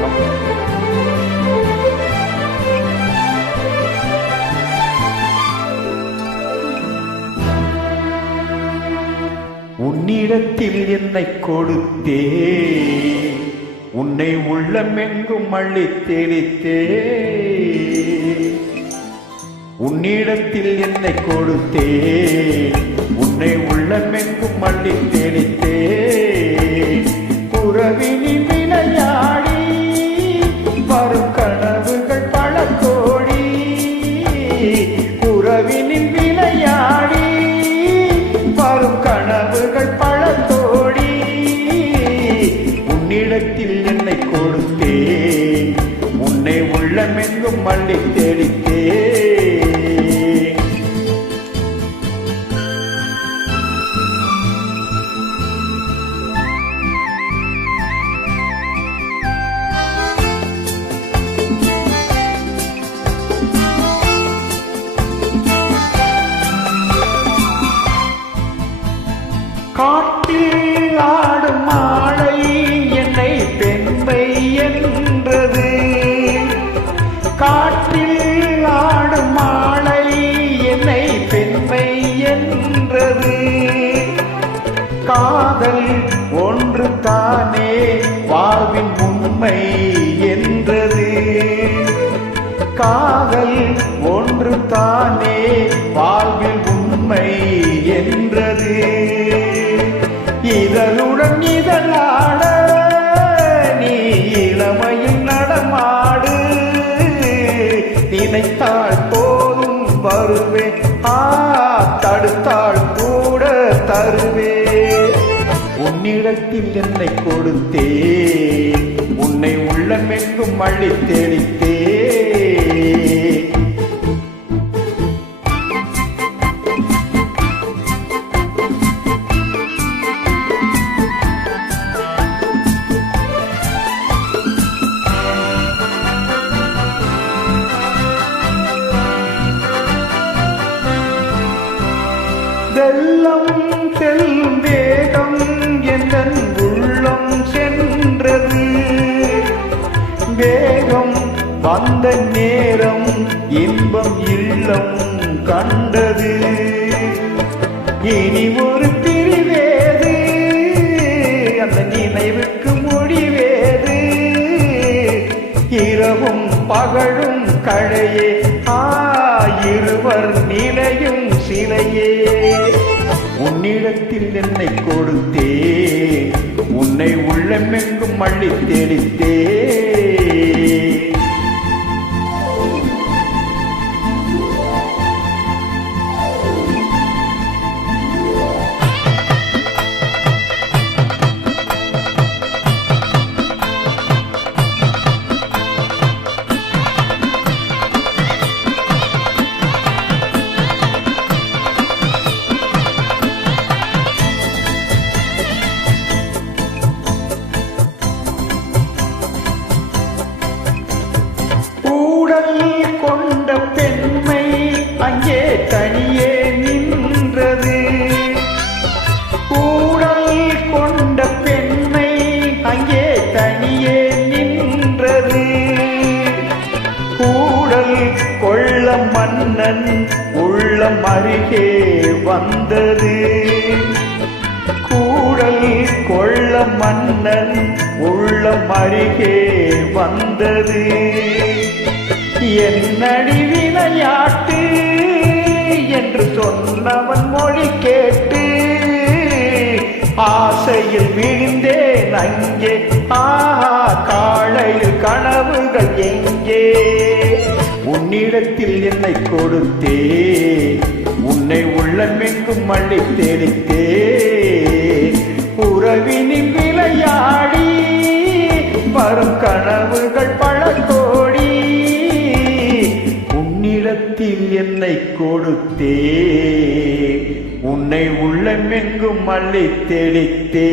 வணக்கம். உன்னிடத்தில் என்னை கொடுத்தே, உன்னை உள்ளமெங்கும் அள்ளித் தெளித்தே. உன்னிடத்தில் என்னை கொடுத்தே, உன்னை உள்ளமெங்கும் அள்ளித் தெளித்தே. உறவினில் விளையாடி வரும் கனவுகள் பல கோடி. உறவினில் விளையாடி வரும் கனவுகள் பல கோடி. உன்னிடத்தில் என்னை கொடுத்தே, உன்னை உள்ளமெங்கும் அள்ளித் தெளித்தே. காட்டில் ஆடும் மாலை என்னை பெண்மை என்றது. காற்றில் ஆடும் மாலை என்னை பெண்மை என்றது. காதல் ஒன்று தானே வாழ்வின் உண்மை என்றது. காதல் ஒன்று தானே வாழ்வில் உண்மை என்றது. இதழுடன் இதழாட நீ இளமையில் நடமாடு. நினைத்தால் போதும் வருவே, தடுத்தால் கூட தருவே. உன்னிடத்தில் என்னை கொடுத்தே, உன்னை உள்ளமெங்கும் அள்ளித் தெளித்தே. வெள்ளம் செல்லும் வேகம் எந்தன் உள்ளம் சென்றது. வேகம் வந்த நேரம் இன்பம் இல்லம் கண்டது. இனி ஒரு பிரிவேது, அந்த நினைவுக்கு முடிவேது. இரவும் பகலும் கழையே, இருவர் நிலையும் சிலையே. உன்னிடத்தில் என்னை கொடுத்தே, உன்னை உள்ளமெங்கும் அள்ளித் தெளித்தே. கொண்ட பெண்மை அங்கே தனியே நின்றது. கூடல் கொண்ட பெண்மை அங்கே தனியே நின்றது. கூடல் கொள்ள மன்னன் உள்ளம் அருகே வந்தது. கூடல் கொள்ள மன்னன் உள்ளம் அருகே வந்தது. என்னடி விளையாட்டு என்று சொன்னவன் மொழி கேட்டு ஆசையில் விழுந்தேன் அங்கே. காலையில் கனவுகள் எங்கே. உன்னிடத்தில் என்னை கொடுத்தே, உன்னை உள்ளமெங்கும் அள்ளித் தெளித்தே. உறவினில் விளையாடி வரும் கனவுகள் பல கோடி. உன்னிடத்தில் என்னை கொடுத்தே, உன்னை உள்ளமெங்கும் அள்ளித் தெளித்தே.